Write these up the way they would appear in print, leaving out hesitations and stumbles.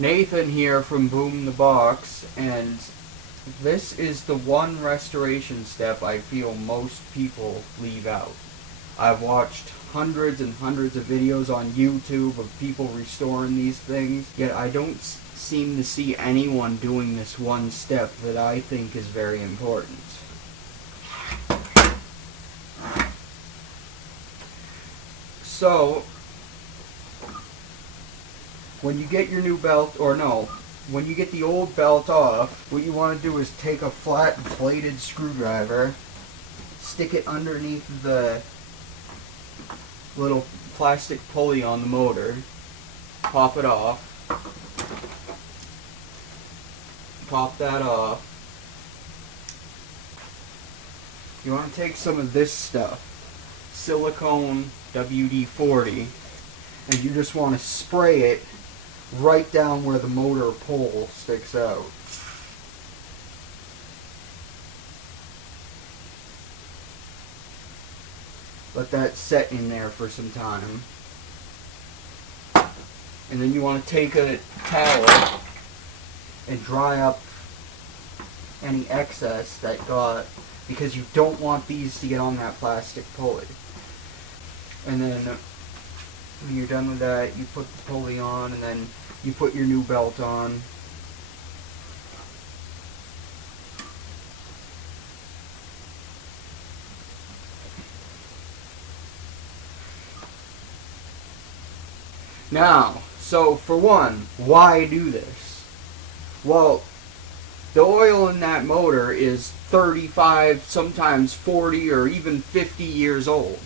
Nathan here from Boombox, and this is the one restoration step I feel most people leave out. I've watched hundreds and hundreds of videos on YouTube of people restoring these things, yet I don't seem to see anyone doing this one step that I think is very important. So, when you get your new belt, when you get the old belt off, what you want to do is take a flat bladed screwdriver, stick it underneath the little plastic pulley on the motor, pop it off, pop that off. You want to take some of this stuff, silicone WD-40, and you just want to spray it right down where the motor pole sticks out. Let that set in there for some time. And then you want to take a towel and dry up any excess that got, because you don't want these to get on that plastic pulley. And then when you're done with that, you put the pulley on, and then you put your new belt on. Now, so for one, why do this? Well, the oil in that motor is 35, sometimes 40, or even 50 years old.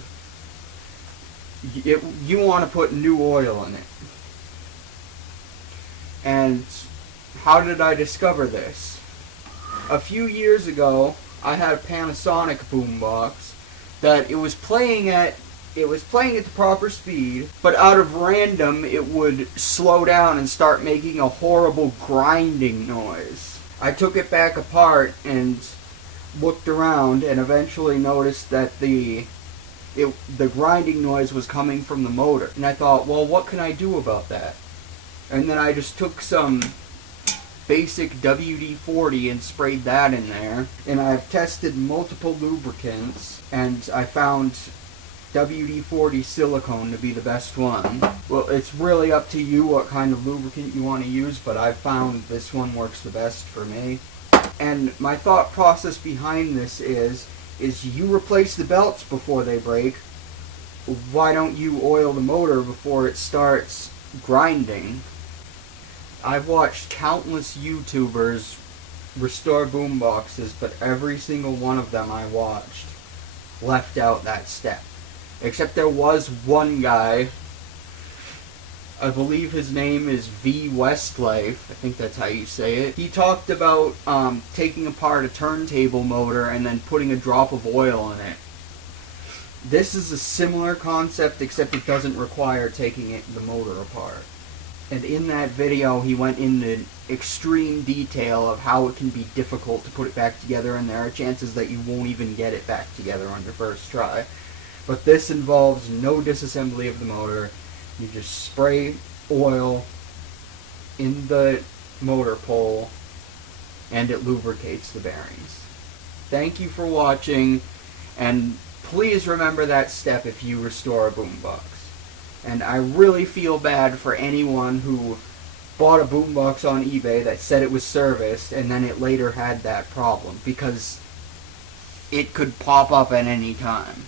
You want to put new oil in it. And how did I discover this? A few years ago, I had a Panasonic boombox that it was playing at the proper speed, but out of random it would slow down and start making a horrible grinding noise. I took it back apart and looked around and eventually noticed that the grinding noise was coming from the motor. And I thought, well, what can I do about that? And then I just took some basic WD-40 and sprayed that in there. And I've tested multiple lubricants, and I found WD-40 silicone to be the best one. Well, it's really up to you what kind of lubricant you want to use, but I've found this one works the best for me. And my thought process behind this is you replace the belts before they break. Why don't you oil the motor before it starts grinding? I've watched countless YouTubers restore boomboxes, but every single one of them I watched left out that step. Except there was one guy, I believe his name is V Westlife, I think that's how you say it. He talked about taking apart a turntable motor and then putting a drop of oil in it. This is a similar concept, except it doesn't require taking the motor apart. And in that video he went into extreme detail of how it can be difficult to put it back together, and there are chances that you won't even get it back together on your first try. But this involves no disassembly of the motor. You just spray oil in the motor pole and it lubricates the bearings. Thank you for watching, and please remember that step if you restore a boombox. And I really feel bad for anyone who bought a boombox on eBay that said it was serviced and then it later had that problem, because it could pop up at any time.